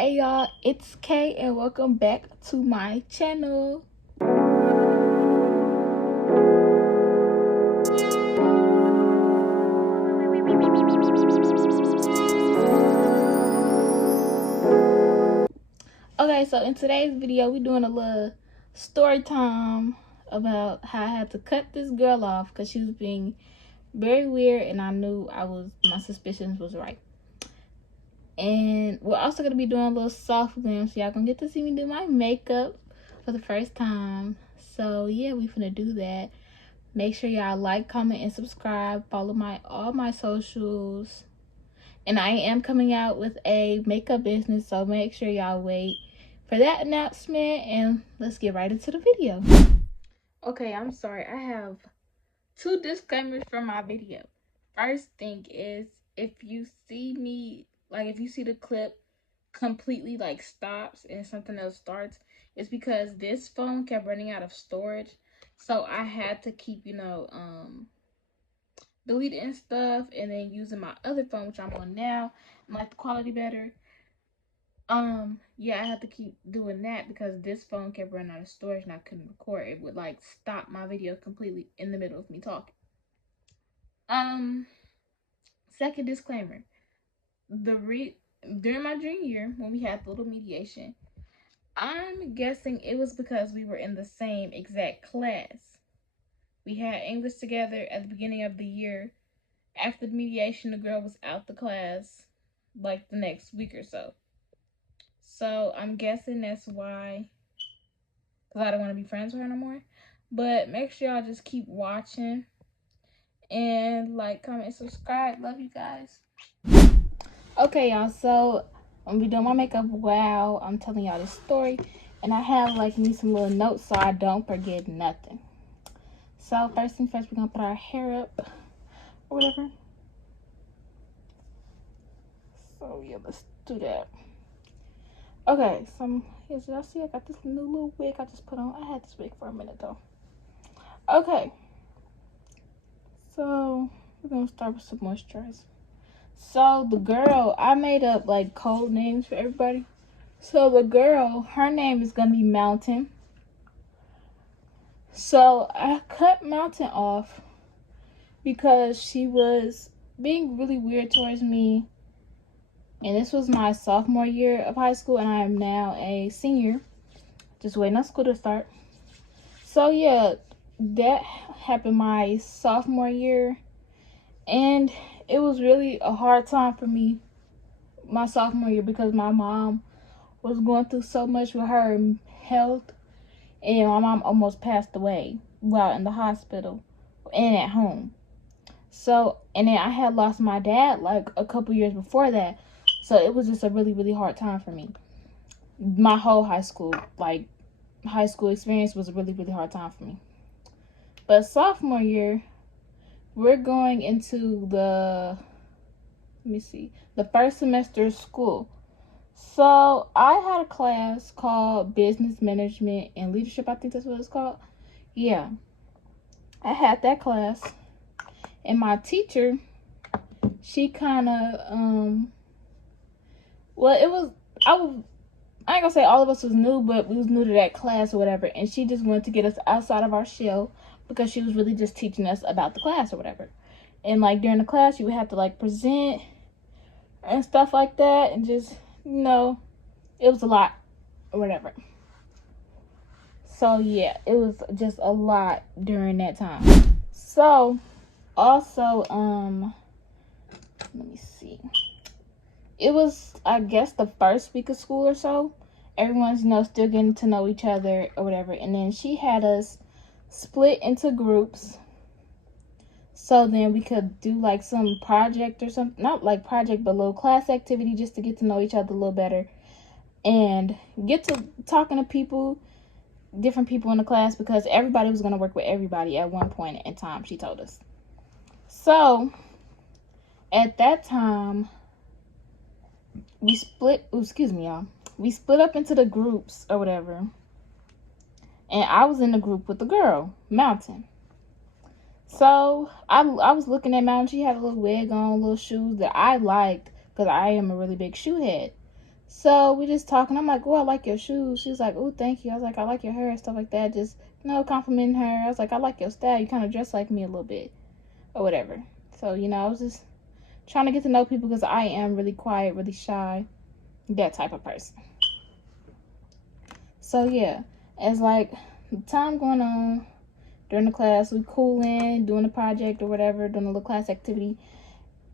Hey y'all, it's Kay and welcome back to my channel. Okay, so in today's video, we're doing a little story time about how I had to cut this girl off because she was being very weird and I knew my suspicions was right. And we're also going to be doing a little soft glam, so y'all gonna get to see me do my makeup for the first time. So yeah, we finna do that. Make sure y'all like, comment, and subscribe. Follow all my socials. And I am coming out with a makeup business, so make sure y'all wait for that announcement. And let's get right into the video. Okay, I'm sorry. I have two disclaimers for my video. First thing is, if you see the clip completely stops and something else starts, it's because this phone kept running out of storage. So I had to keep, deleting stuff and then using my other phone, which I'm on now, and like the quality better. Yeah, I had to keep doing that because this phone kept running out of storage and I couldn't record. It would stop my video completely in the middle of me talking. Second disclaimer. During my junior year, when we had the little mediation, I'm guessing it was because we were in the same exact class. We had English together at the beginning of the year. After the mediation, the girl was out the class the next week or so. So I'm guessing that's why, because I don't want to be friends with her no more. But make sure y'all just keep watching and like, comment, subscribe. Love you guys. Okay, y'all, so I'm gonna be doing my makeup while I'm telling y'all this story. And I have me some little notes so I don't forget nothing. So first thing first, we're gonna put our hair up or whatever. So yeah, let's do that. Okay, so here, y'all see I got this new little wig I just put on. I had this wig for a minute though. Okay, so we're gonna start with some moisturizer. So the girl, I made up code names for everybody. So the girl, her name is gonna be Mountain. So I cut Mountain off because she was being really weird towards me. And this was my sophomore year of high school, and I am now a senior. Just waiting on school to start. So yeah, that happened my sophomore year. And it was really a hard time for me my sophomore year because my mom was going through so much with her health. And my mom almost passed away while in the hospital and at home. So, and then I had lost my dad a couple years before that. So it was just a really, really hard time for me. My whole high school experience was a really, really hard time for me. But sophomore year, we're going into the first semester of school. So I had a class called Business Management and Leadership. I think that's what it's called. Yeah, I had that class, and my teacher, she kind of I ain't gonna say all of us was new, but we was new to that class or whatever, and she just wanted to get us outside of our shell because she was really just teaching us about the class or whatever. And during the class, you would have to present and stuff like that, and just it was a lot or whatever. So yeah, it was just a lot during that time. So also let me see, it was, I guess, the first week of school or so. Everyone's still getting to know each other or whatever. And then she had us split into groups so then we could do some project or something, not project, but little class activity, just to get to know each other a little better and get to talking to people, different people in the class, because everybody was going to work with everybody at one point in time, she told us. So at that time, we split up into the groups or whatever. And I was in the group with the girl, Mountain. So I was looking at Mountain. She had a little wig on, little shoes that I liked because I am a really big shoe head. So we just talking. I'm like, oh, I like your shoes. She's like, oh, thank you. I was like, I like your hair and stuff like that. Just, complimenting her. I was like, I like your style. You kind of dress like me a little bit or whatever. So, I was just trying to get to know people because I am really quiet, really shy, that type of person. So, yeah, as like time going on during the class, we cooling, doing a project or whatever, doing a little class activity.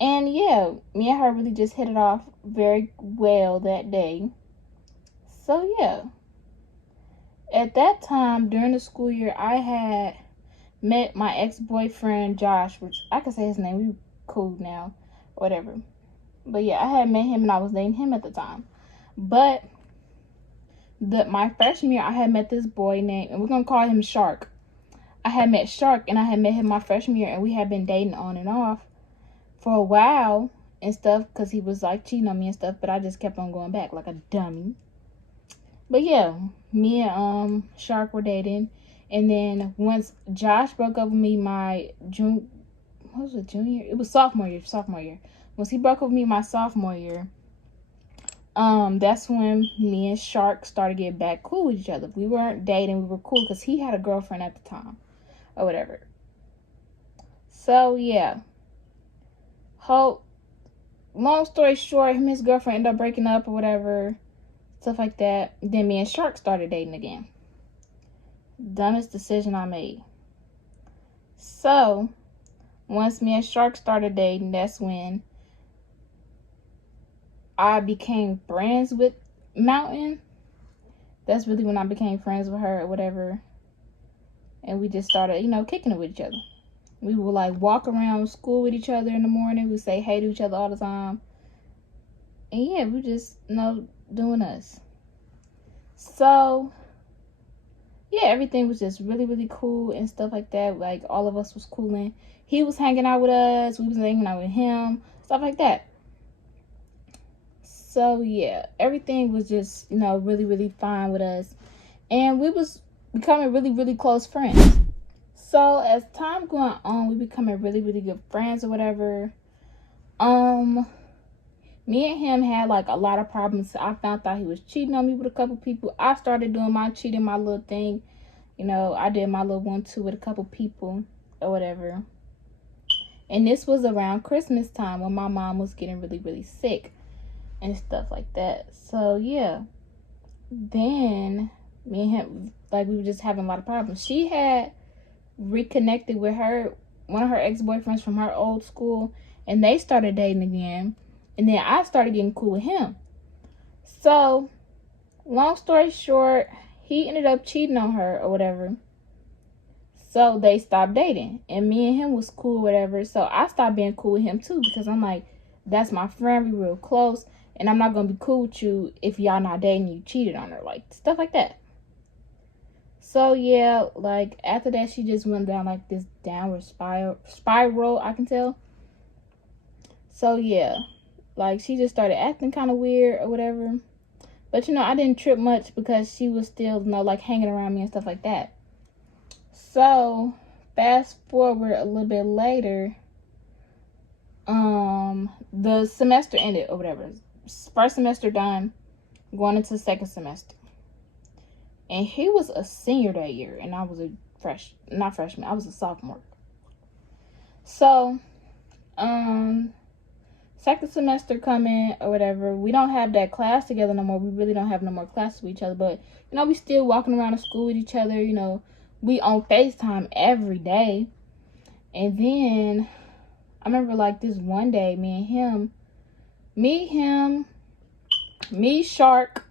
And yeah, me and her really just hit it off very well that day. So yeah, at that time during the school year, I had met my ex-boyfriend Josh, which I can say his name. We cool now, whatever. But yeah, I had met him and I was dating him at the time. But my freshman year, I had met this boy named, and we're gonna call him Shark. I had met Shark, and I had met him my freshman year, and we had been dating on and off for a while and stuff, because he was like cheating on me and stuff, but I just kept on going back like a dummy. But yeah, me and Shark were dating, and then once Josh broke up with me my junior, it was sophomore year. Once he broke up with me my sophomore year, that's when me and Shark started getting back cool with each other. We weren't dating, we were cool because he had a girlfriend at the time or whatever. So yeah, long story short, him and his girlfriend ended up breaking up or whatever, stuff like that. Then me and Shark started dating again. Dumbest decision I made. So once me and Shark started dating, that's when I became friends with Mountain. That's really when I became friends with her or whatever. And we just started, kicking it with each other. We would like walk around school with each other in the morning. We say hey to each other all the time. And yeah, we just, doing us. So yeah, everything was just really, really cool and stuff like that. Like all of us was cooling. He was hanging out with us. We was hanging out with him. Stuff like that. So yeah, everything was just, really, really fine with us. And we was becoming really, really close friends. So as time going on, we becoming really, really good friends or whatever. Me and him had like a lot of problems. I found out he was cheating on me with a couple people. I started doing my cheating, my little thing. I did my little 1-2 with a couple people or whatever. And this was around Christmas time when my mom was getting really, really sick and stuff like that. So yeah, then me and him, like, we were just having a lot of problems. She had reconnected with one of her ex-boyfriends from her old school, and they started dating again. And then I started getting cool with him. So long story short, he ended up cheating on her or whatever. So they stopped dating, and me and him was cool, whatever. So I stopped being cool with him too, because I'm like, that's my friend, we real close, and I'm not gonna be cool with you if y'all not dating, you cheated on her, like stuff like that. So yeah, like after that, she just went down like this downward spiral, I can tell. So yeah, like she just started acting kind of weird or whatever. But I didn't trip much because she was still, like hanging around me and stuff like that. So fast forward a little bit later, the semester ended or whatever. First semester done, going into the second semester. And he was a senior that year, and I was a not freshman, I was a sophomore. So, second semester coming or whatever, we don't have that class together no more. We really don't have no more classes with each other, but we still walking around the school with each other. We on FaceTime every day. And then I remember like this one day, me, Shark,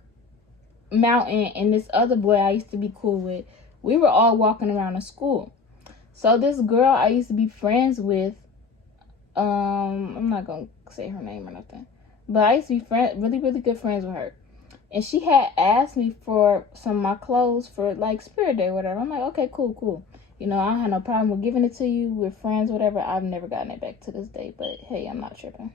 Mountain, and this other boy I used to be cool with, we were all walking around the school. So this girl I used to be friends with, I'm not gonna say her name or nothing, but I used to be really, really good friends with her. And she had asked me for some of my clothes for like Spirit Day or whatever. I'm like, okay, cool. I don't have no problem with giving it to you. We're friends, whatever. I've never gotten it back to this day, but hey, I'm not tripping.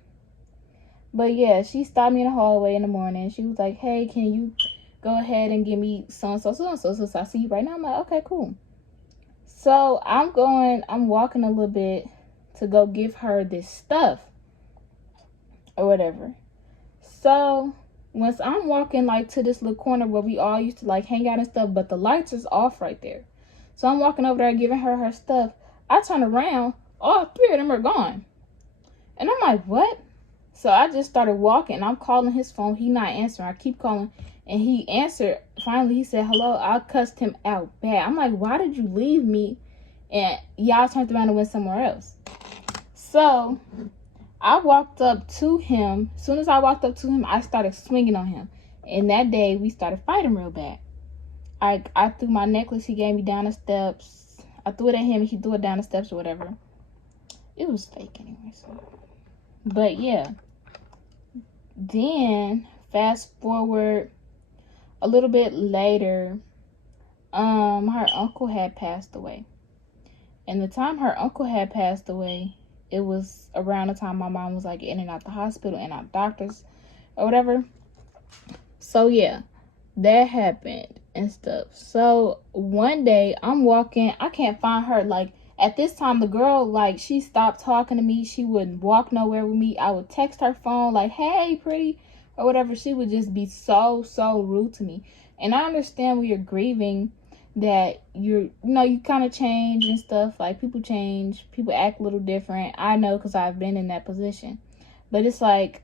But yeah, she stopped me in the hallway in the morning. She was like, hey, can you go ahead and give me so-and-so. So I see you right now. I'm like, okay, cool. So I'm walking a little bit to go give her this stuff or whatever. So once I'm walking like to this little corner where we all used to like hang out and stuff, but the lights is off right there. So I'm walking over there giving her her stuff. I turn around, all three of them are gone. And I'm like, what? So I just started walking and I'm calling his phone. He not answering. I keep calling and he answered. Finally, he said, hello. I cussed him out bad. I'm like, why did you leave me? And y'all turned around and went somewhere else. So I walked up to him. As soon as I walked up to him, I started swinging on him. And that day, we started fighting real bad. I threw my necklace he gave me down the steps. I threw it at him and he threw it down the steps or whatever. It was fake anyway. So. But yeah. Then, fast forward a little bit later, her uncle had passed away. And the time her uncle had passed away, it was around the time my mom was like in and out the hospital and out doctors or whatever. So yeah, that happened and stuff. So one day I'm walking, I can't find her. Like at this time, the girl, like she stopped talking to me. She wouldn't walk nowhere with me. I would text her phone like, hey, pretty, or whatever. She would just be so rude to me. And I understand when you're grieving that you kind of change and stuff. Like people change, people act a little different. I know because I've been in that position. But it's like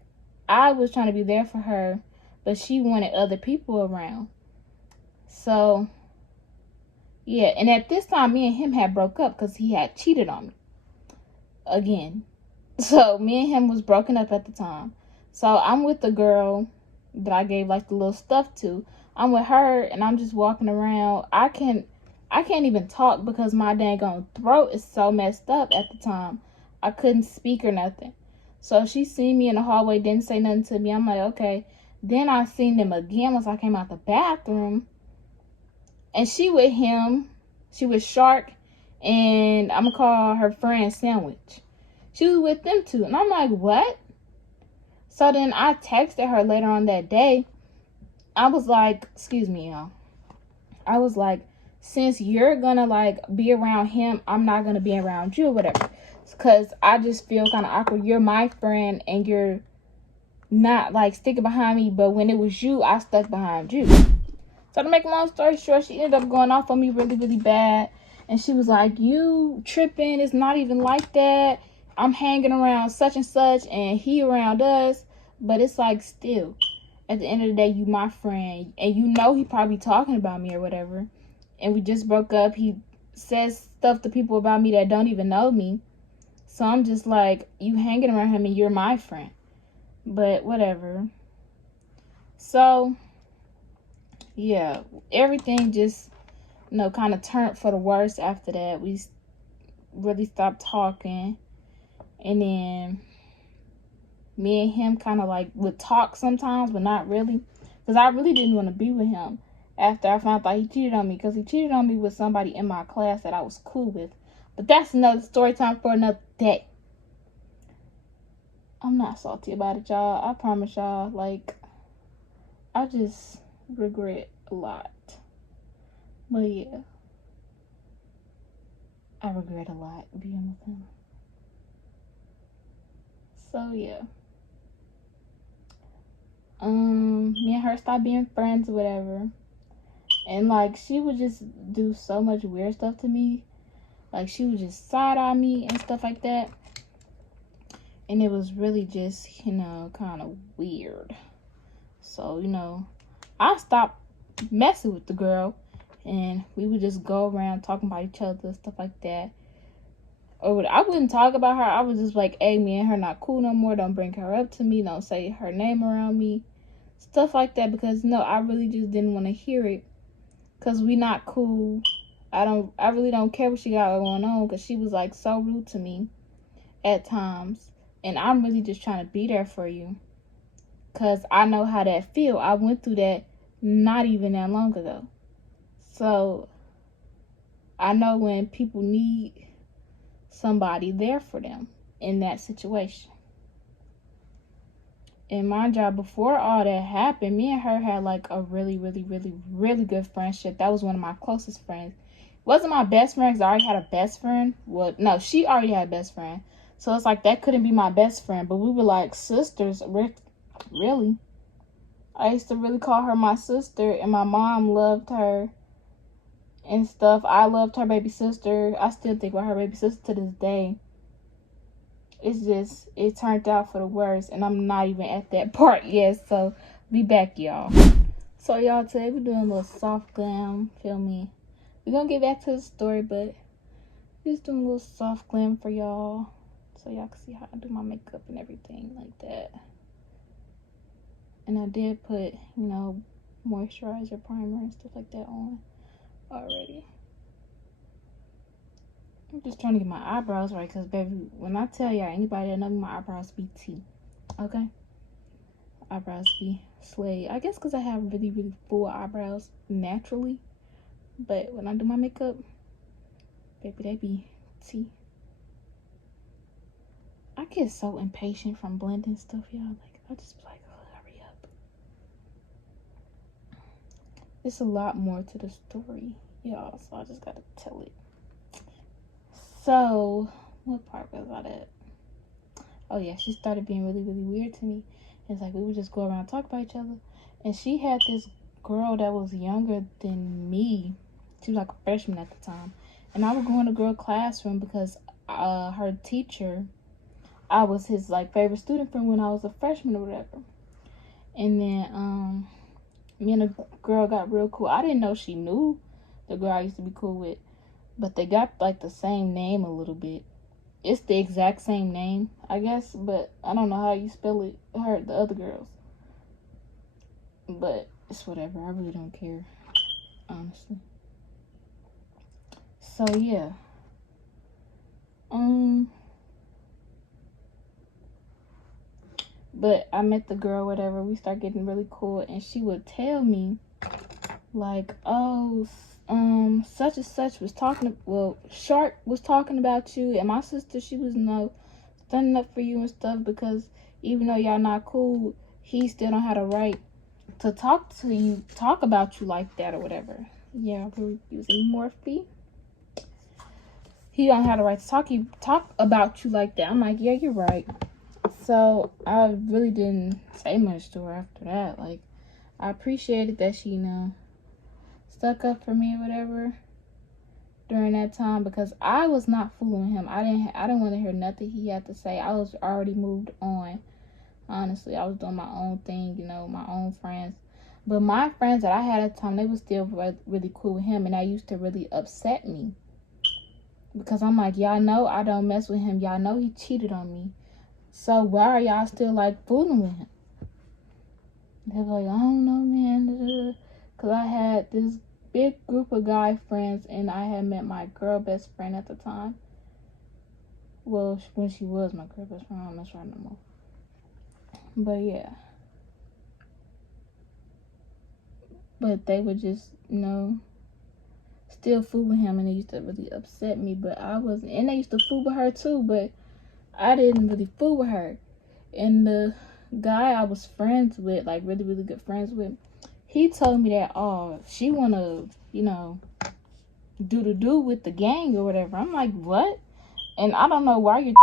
I was trying to be there for her, but she wanted other people around. So yeah, and at this time me and him had broke up because he had cheated on me again. So me and him was broken up at the time. So I'm with the girl that I gave like the little stuff to. I'm with her and I'm just walking around. I can't even talk because my dang on throat is so messed up at the time. I couldn't speak or nothing. So she seen me in the hallway, didn't say nothing to me. I'm like, okay. Then I seen them again once I came out the bathroom. And she with him. She was Shark. And I'm going to call her friend Sandwich. She was with them too. And I'm like, what? So then I texted her later on that day. I was like, excuse me, y'all. I was like, since you're gonna like be around him, I'm not gonna be around you or whatever. Because I just feel kind of awkward. You're my friend and you're not like sticking behind me. But when it was you, I stuck behind you. So to make a long story short, she ended up going off on me really bad. And she was like, you tripping. It's not even like that. I'm hanging around such and such and he around us. But it's like still. At the end of the day, you my friend. And you know he probably talking about me or whatever. And we just broke up. He says stuff to people about me that don't even know me. So I'm just like, you hanging around him and you're my friend. But whatever. So, yeah. Everything just, kind of turned for the worse after that. We really stopped talking. And then me and him kind of like would talk sometimes, but not really. Because I really didn't want to be with him after I found out he cheated on me. Because he cheated on me with somebody in my class that I was cool with. But that's another story time for another day. I'm not salty about it, y'all. I promise y'all. Like, I just regret a lot. But yeah. I regret a lot being with him. So yeah. Me and her stopped being friends or whatever. And like she would just do so much weird stuff to me. Like she would just side-eye me and stuff like that. And it was really just, kind of weird. So, I stopped messing with the girl. And we would just go around talking about each other, stuff like that. Or I wouldn't talk about her. I was just like, hey, me and her not cool no more. Don't bring her up to me. Don't say her name around me. Stuff like that. Because, I really just didn't want to hear it. Because we not cool. I really don't care what she got going on. Because she was, like, so rude to me at times. And I'm really just trying to be there for you. Because I know how that feel. I went through that not even that long ago. So, I know when people need somebody there for them in that situation. And mind y'all, before all that happened, me and her had like a really good friendship. That was one of my closest friends. Wasn't my best friend because I already had a best friend. Well, no, she already had a best friend. So it's like that couldn't be my best friend. But we were like sisters, really. I used to really call her my sister, and my mom loved her and stuff. I loved her baby sister. I still think about her baby sister to this day. It's just, it turned out for the worst, and I'm not even at that part yet, so be back, y'all. So, y'all, today we're doing a little soft glam, feel me? We're gonna get back to the story, but just doing a little soft glam for y'all, so y'all can see how I do my makeup and everything like that. And I did put, moisturizer, primer, and stuff like that on already. I'm just trying to get my eyebrows right, because, baby, when I tell y'all, anybody that knows me, my eyebrows be tea, okay? Eyebrows be slay. I guess because I have really, really full eyebrows naturally. But when I do my makeup, baby, they be tea. I get so impatient from blending stuff, y'all. Like, I just be like, oh, hurry up. It's a lot more to the story, y'all, so I just gotta tell it. So, what part was I at? Oh, yeah, she started being really, really weird to me. It's like we would just go around and talk about each other. And she had this girl that was younger than me. She was like a freshman at the time. And I would go in the girl classroom because her teacher, I was his like favorite student from when I was a freshman or whatever. And then me and the girl got real cool. I didn't know she knew the girl I used to be cool with. But they got like the same name a little bit. It's the exact same name, I guess, but I don't know how you spell it, the other girls. But it's whatever. I really don't care, honestly. So yeah. But I met the girl, whatever. We start getting really cool, and she would tell me, like, oh, such and such was talking. Well, Shark was talking about you, and my sister, she was standing up for you and stuff, because even though y'all not cool, he still don't have the right to talk about you like that or whatever. Yeah, we're using Morphe. He don't have the right to talk about you like that. I'm like, yeah, you're right. So I really didn't say much to her after that. Like, I appreciated that she, stuck up for me or whatever during that time, because I was not fooling him. I didn't want to hear nothing he had to say. I was already moved on. Honestly, I was doing my own thing, my own friends. But my friends that I had at the time, they were still really cool with him, and that used to really upset me. Because I'm like, y'all know I don't mess with him. Y'all know he cheated on me. So why are y'all still, like, fooling with him? They're like, I don't know, man. Because I had this big group of guy friends, and I had met my girl best friend at the time. Well, when she was my girl best friend, I don't mess with her no more. But yeah. But they would just, still fool with him, and it used to really upset me. But I wasn't, and they used to fool with her too, but I didn't really fool with her. And the guy I was friends with, like really, really good friends with, he told me that, oh, she wanna, do with the gang or whatever. I'm like, what? And I don't know why you're.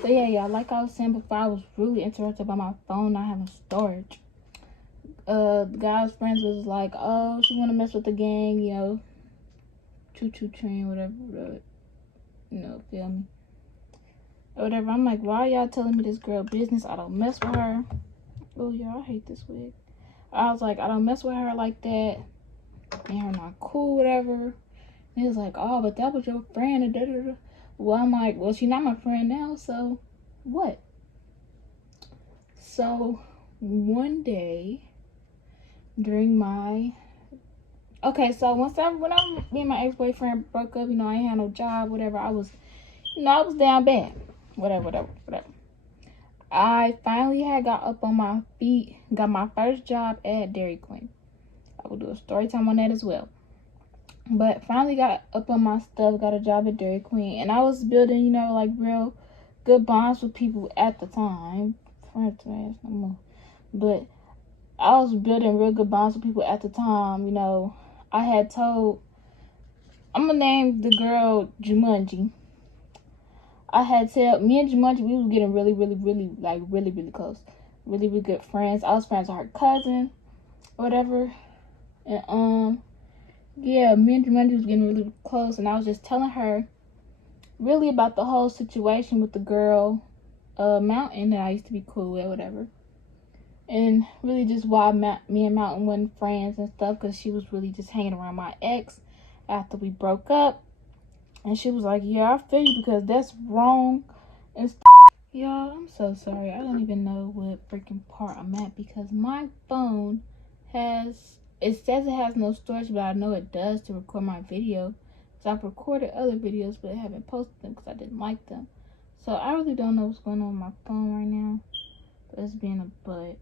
So yeah, y'all, like I was saying before, I was really interrupted by my phone not having storage. The guy's friends was like, oh, she wanna mess with the gang, choo-choo train, whatever, feel me? Or whatever. I'm like, why y'all telling me this girl business? I don't mess with her. Oh, yeah, I hate this wig. I was like, I don't mess with her like that. And her not cool, whatever. And he was like, oh, but that was your friend. And da-da-da. Well, I'm like, well, she's not my friend now, so what? So one day during my... Okay, so when me and my ex-boyfriend broke up, I ain't had no job, whatever. I was down bad. Whatever. I finally had got up on my feet, got my first job at Dairy Queen. I will do a story time on that as well. But finally got up on my stuff, got a job at Dairy Queen. And I was building, like real good bonds with people at the time. Friends no more. But I was building real good bonds with people at the time. I had told, I'm going to name the girl Jumanji. I had told, me and Jumanji, we was getting really, really, really, like, really, really close. Really, really good friends. I was friends with her cousin. whatever. And yeah, me and Jumanji was getting really close, and I was just telling her really about the whole situation with the girl, Mountain, that I used to be cool with, whatever. And really just why me and Mountain wasn't friends and stuff, because she was really just hanging around my ex after we broke up. And she was like, yeah, I feel you, because that's wrong and stuff. Y'all, I'm so sorry. I don't even know what freaking part I'm at, because my phone it says it has no storage, but I know it does to record my video. So I've recorded other videos, but I haven't posted them because I didn't like them. So I really don't know what's going on with my phone right now. But it's being a butt.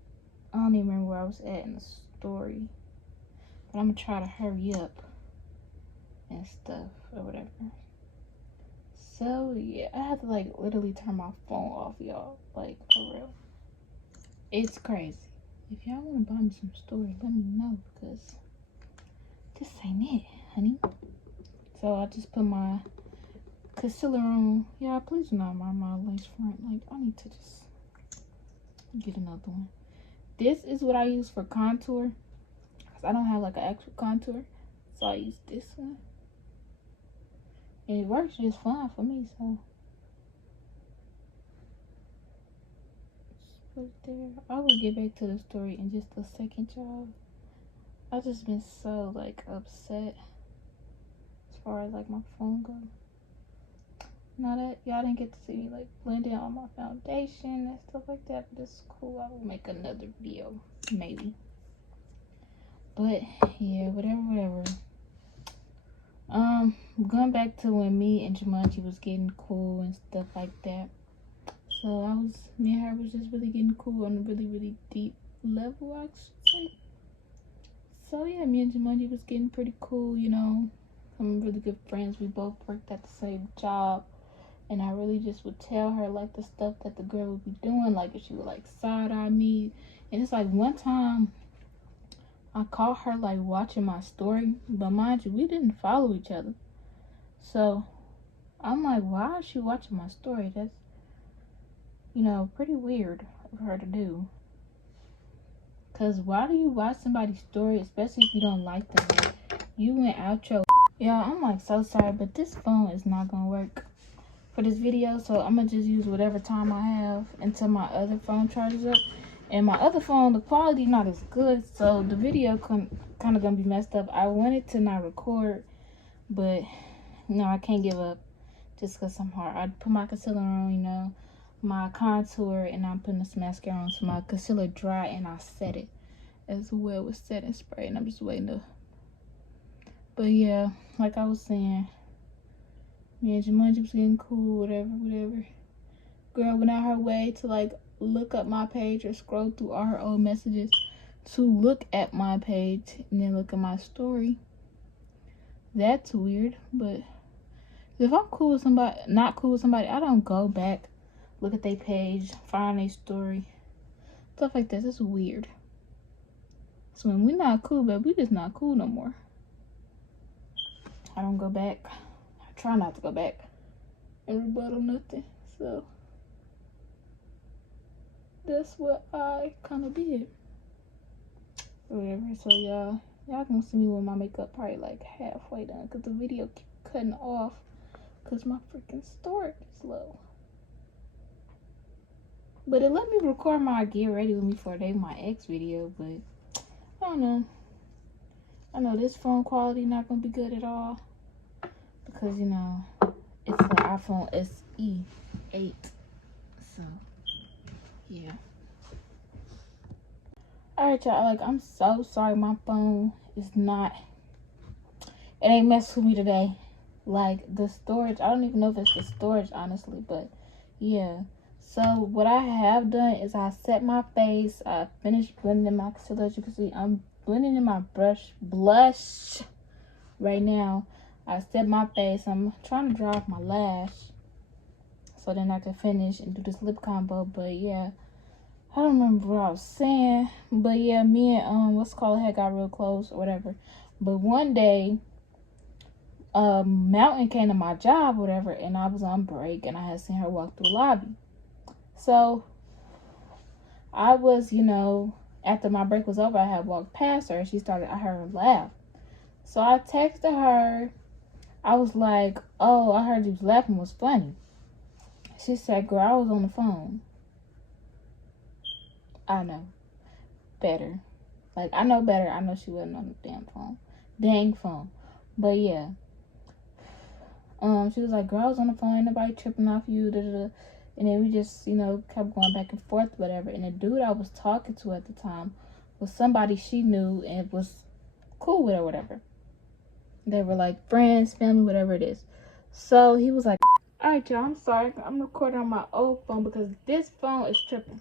I don't even remember where I was at in the story. But I'm going to try to hurry up and stuff or whatever. So yeah, I had to like literally turn my phone off, y'all. Like, for real. It's crazy. If y'all want to buy me some stories, let me know, because this ain't it, honey. So I just put my concealer on. Yeah, please do not mind my lace front. Like, I need to just get another one. This is what I use for contour, because I don't have like an actual contour. So I use this one. And it works just fine for me, so. Just put it there. I will get back to the story in just a second, y'all. I've just been so like upset as far as like my phone goes. Now that y'all didn't get to see me like blend in on my foundation and stuff like that, but it's cool. I will make another video, maybe. But yeah, whatever. Going back to when me and Jumanji was getting cool and stuff like that. So me and her was just really getting cool on a really, really deep level, I should say. So yeah, me and Jumanji was getting pretty cool, you know. I'm really good friends. We both worked at the same job. And I really just would tell her like the stuff that the girl would be doing. Like if she would like side-eye me. And it's like one time I caught her like watching my story. But mind you, we didn't follow each other. So I'm like, why is she watching my story? That's, you know, pretty weird of her to do. Because why do you watch somebody's story, especially if you don't like them? Like, you went out your... Yeah, I'm like so sorry, but this phone is not going to work for this video. So I'm going to just use whatever time I have until my other phone charges up. And my other phone, the quality not as good. So the video kind of going to be messed up. I wanted to not record, but no, I can't give up just because I'm hard. I put my concealer on, you know, my contour, and I'm putting this mascara on so my concealer dry, and I set it as well with setting spray, and I'm just waiting to. But yeah, like I was saying, me and Jumanji was getting cool, whatever. Girl went out her way to like look up my page or scroll through all her old messages to look at my page and then look at my story. That's weird, but if I'm cool with somebody, not cool with somebody, I don't go back, look at their page, find their story, stuff like this. It's weird. So when we're not cool, but we just not cool no more. I don't go back. I try not to go back and rebuttal nothing. So that's what I kind of did. Whatever. So y'all can see me with my makeup probably like halfway done, because the video keep cutting off because my freaking storage is low. But it let me record my get ready with me for a day my ex video, but I don't know. I know this phone quality not gonna be good at all, because you know it's the iPhone SE 8. So yeah. Alright, y'all, like I'm so sorry my phone is not, it ain't messing with me today. Like the storage, I don't even know if it's the storage honestly, but yeah. So what I have done is I set my face, I finished blending my concealer. As you can see, I'm blending in my blush right now. I set my face, I'm trying to dry off my lash so then I can finish and do this lip combo. But yeah, I don't remember what I was saying, but yeah, me and had got real close or whatever. But one day Mountain came to my job, whatever, and I was on break and I had seen her walk through the lobby. So I was, you know, After my break was over, I had walked past her and I heard her laugh. So I texted her. I was like, oh, I heard you was laughing, was funny. She said, girl, I was on the phone. I know. Better. Like, I know better. I know she wasn't on the damn phone. Dang phone. But yeah. She was like, girl, I was on the phone, ain't nobody tripping off you, da, da, da. And then we just, kept going back and forth, whatever. And the dude I was talking to at the time was somebody she knew and was cool with or whatever. They were like friends, family, whatever it is. So he was like, all right, y'all, I'm sorry. I'm recording on my old phone because this phone is tripping.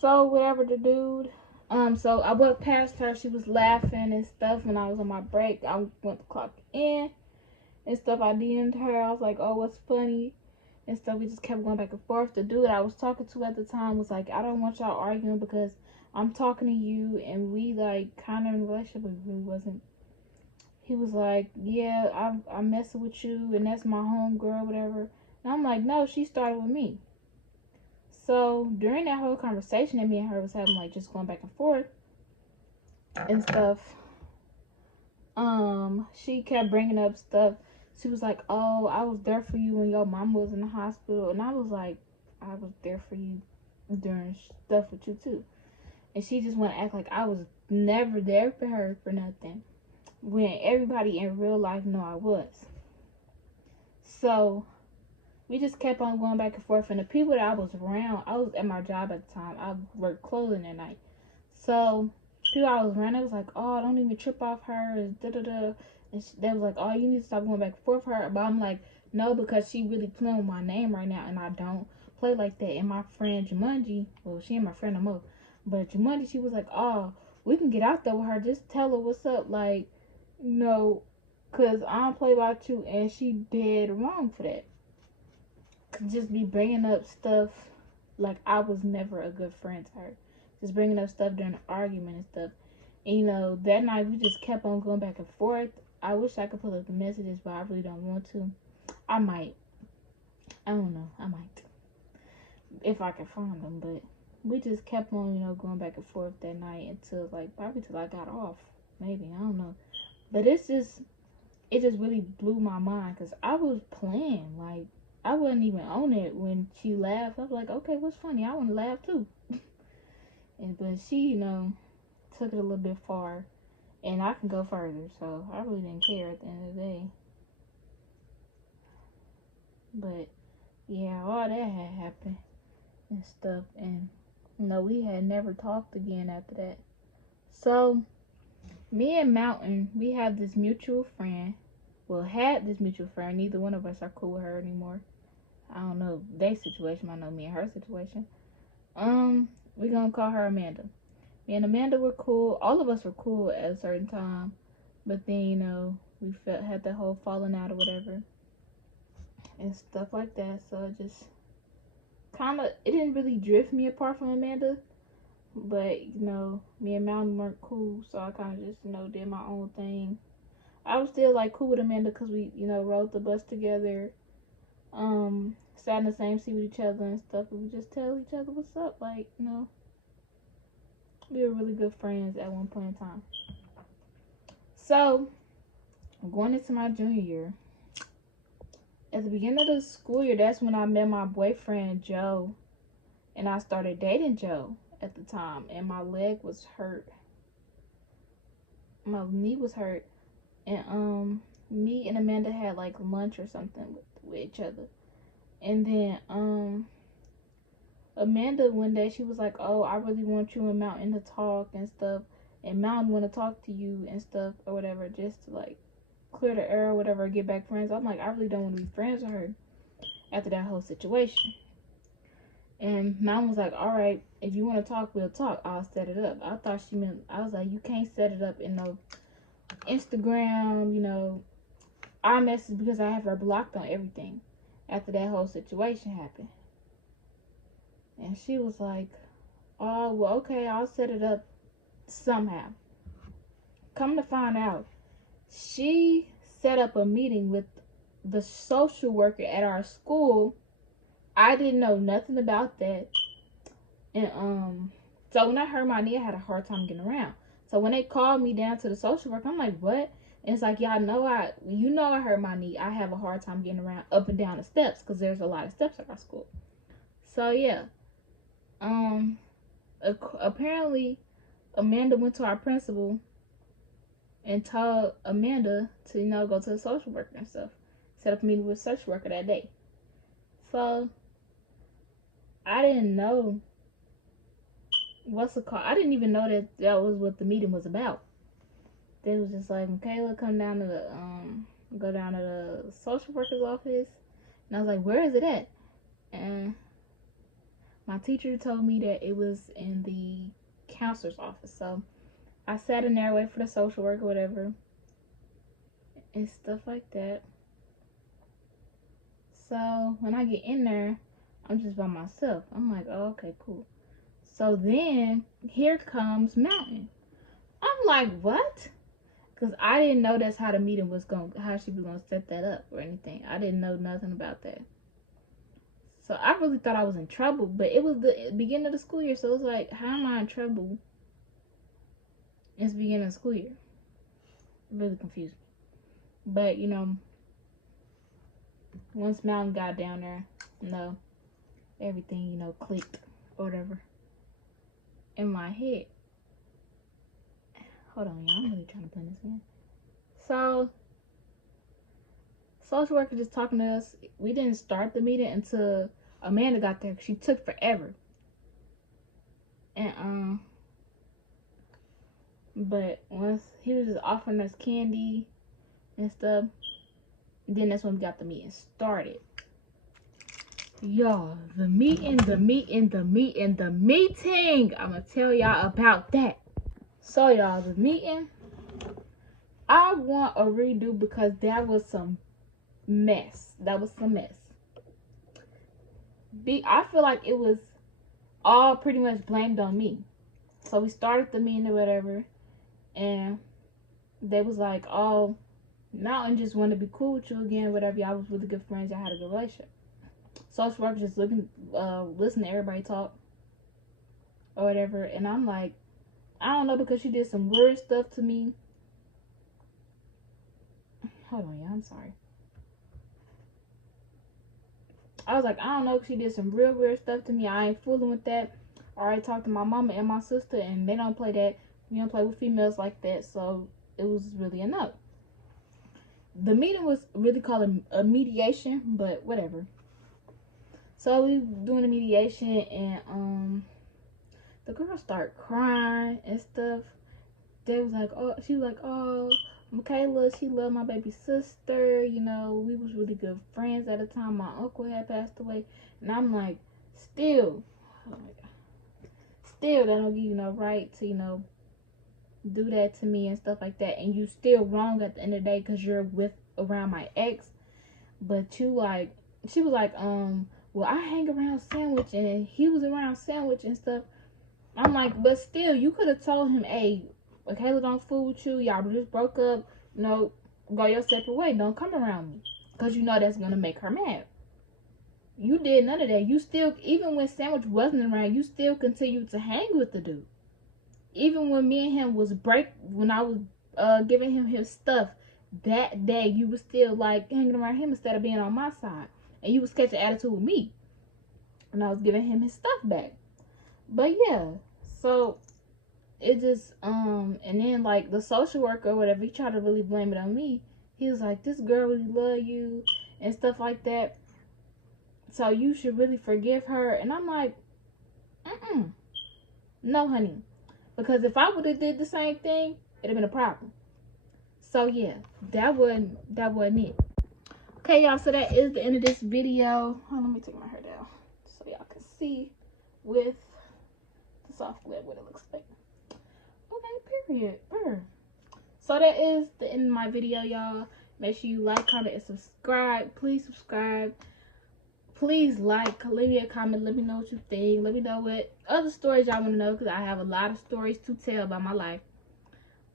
So whatever the dude, so I walked past her. She was laughing and stuff. When I was on my break, I went to clock in and stuff. I DM'd her. I was like, oh, what's funny? And stuff. We just kept going back and forth. The dude I was talking to at the time was like, I don't want y'all arguing because I'm talking to you and we like kind of in a relationship, but really wasn't. He was like, yeah, I'm messing with you and that's my home girl, whatever. And I'm like, no, she started with me. So during that whole conversation that me and her was having, like just going back and forth and stuff, she kept bringing up stuff. She was like, oh, I was there for you when your mom was in the hospital. And I was like, I was there for you during stuff with you too. And she just want to act like I was never there for her for nothing, when everybody in real life know I was. So we just kept on going back and forth. And the people that I was around, I was at my job at the time. I worked clothing at night. So people I was around, they was like, oh, don't even trip off her. It's da-da-da. And they was like, oh, you need to stop going back and forth with her. But I'm like, no, because she really playing with my name right now. And I don't play like that. And my friend Jumanji, well, she ain't my friend no more. But Jumanji, she was like, oh, we can get out there with her. Just tell her what's up. Like, no, because I don't play about you. And she dead wrong for that. Just be bringing up stuff like I was never a good friend to her. Just bringing up stuff during an argument and stuff. And that night we just kept on going back and forth. I wish I could pull up the messages, but I really don't want to. I might. I don't know. I might. If I can find them. But we just kept on, going back and forth that night until probably till I got off. Maybe. I don't know. But it just really blew my mind because I was playing. Like, I wasn't even on it when she laughed. I was like, okay, what's funny? I want to laugh too. But she, took it a little bit far. And I can go further. So I really didn't care at the end of the day. But yeah, all that had happened and stuff. And we had never talked again after that. So me and Mountain, we have this mutual friend. Well, had this mutual friend. Neither one of us are cool with her anymore. I don't know their situation. I know me and her situation. We're gonna call her Amanda. Me and Amanda were cool. All of us were cool at a certain time, but then we had that whole falling out or whatever and stuff like that. So it just it didn't really drift me apart from Amanda, but me and Mountain weren't cool, so I kind of just did my own thing. I was still cool with Amanda because we rode the bus together. Sat in the same seat with each other and stuff, and we just tell each other what's up. We were really good friends at one point in time. So, going into my junior year, at the beginning of the school year, that's when I met my boyfriend, Joe, and I started dating Joe at the time, and my leg was hurt. My knee was hurt, and me and Amanda had lunch or something with each other. And then Amanda one day, she was like, oh, I really want you and Mountain to talk and stuff, and Mountain want to talk to you and stuff or whatever, just to clear the air or whatever, get back friends. I'm like, I really don't want to be friends with her after that whole situation. And Mountain was like, all right, if you want to talk, we'll talk. I'll set it up. I thought she meant, I was like, you can't set it up in no Instagram, iMessage, because I have her blocked on everything after that whole situation happened. And she was like, oh, well, okay, I'll set it up somehow. Come to find out, she set up a meeting with the social worker at our school. I didn't know nothing about that. And So when I hurt my knee, I had a hard time getting around. So when they called me down to the social worker, I'm like, what? And it's like, y'all know I hurt my knee. I have a hard time getting around up and down the steps because there's a lot of steps at our school. So yeah, apparently Amanda went to our principal and told Amanda to go to the social worker and stuff. Set up a meeting with the social worker that day. So I didn't know I didn't even know that was what the meeting was about. They was just like, Michaela, go down to the social worker's office. And I was like, where is it at? And my teacher told me that it was in the counselor's office. So I sat in there, waited for the social worker, whatever, and stuff like that. So when I get in there, I'm just by myself. I'm like, oh, okay, cool. So then here comes Mountain. I'm like, what? Because I didn't know that's how the meeting was how she was going to set that up or anything. I didn't know nothing about that. So I really thought I was in trouble, but it was the beginning of the school year. So it was like, how am I in trouble? It's the beginning of the school year. It really confused me. But, once Mountain got down there, everything, clicked or whatever in my head. Hold on, y'all. I'm really trying to blend this in. So, social worker just talking to us. We didn't start the meeting until Amanda got there. She took forever. And, but once he was just offering us candy and stuff, then that's when we got the meeting started. Y'all, the meeting. I'm gonna tell y'all about that. So y'all, the meeting, I want a redo because that was some mess. I feel like it was all pretty much blamed on me. So we started the meeting or whatever, and they was like, oh, Mountain just wanted to be cool with you again, whatever. Y'all was really good friends. Y'all had a good relationship. Social worker just listen to everybody talk or whatever, and I'm like, I don't know, because she did some weird stuff to me. Hold on, y'all, I'm sorry. I was like, I don't know, she did some real weird stuff to me. I ain't fooling with that. I already talked to my mama and my sister, and they don't play that. We don't play with females like that, so it was really enough. The meeting was really called a mediation, but whatever. So we doing the mediation, and the girl started crying and stuff. They was like, she was like, oh, Michaela, she loved my baby sister. We was really good friends at the time. My uncle had passed away, and I'm like, still, oh my God, still, that don't give you no right to do that to me and stuff like that. And you still wrong at the end of the day because you're around my ex. But she was like, well, I hang around Sandwich, and he was around Sandwich and stuff. I'm like, but still, you could have told him, hey, Michaela don't fool with you. Y'all just broke up. Go your separate way. Don't come around me. Because that's going to make her mad. You did none of that. You still, even when Sandwich wasn't around, you still continued to hang with the dude. Even when me and him when I was giving him his stuff, that day, you was still, hanging around him instead of being on my side. And you was catching attitude with me when I was giving him his stuff back. But yeah, so it just and then the social worker or whatever, he tried to really blame it on me. He was like, this girl really love you and stuff like that, so you should really forgive her. And I'm like, no, honey, because if I would have did the same thing, it'd have been a problem. So yeah, that wasn't it. Okay, y'all, so that is the end of this video. Let me take my hair down so y'all can see with the soft glare what it looks like. Okay, period. So that is the end of my video, y'all. Make sure you like, comment, and subscribe. Please subscribe. Please leave me a comment. Let me know what you think. Let me know what other stories y'all want to know, because I have a lot of stories to tell about my life.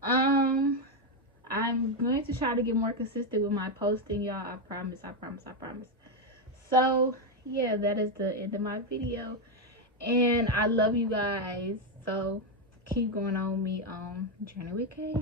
I'm going to try to get more consistent with my posting, y'all. I promise. So, yeah, that is the end of my video. And I love you guys. So keep going on with me on Journey with Kay.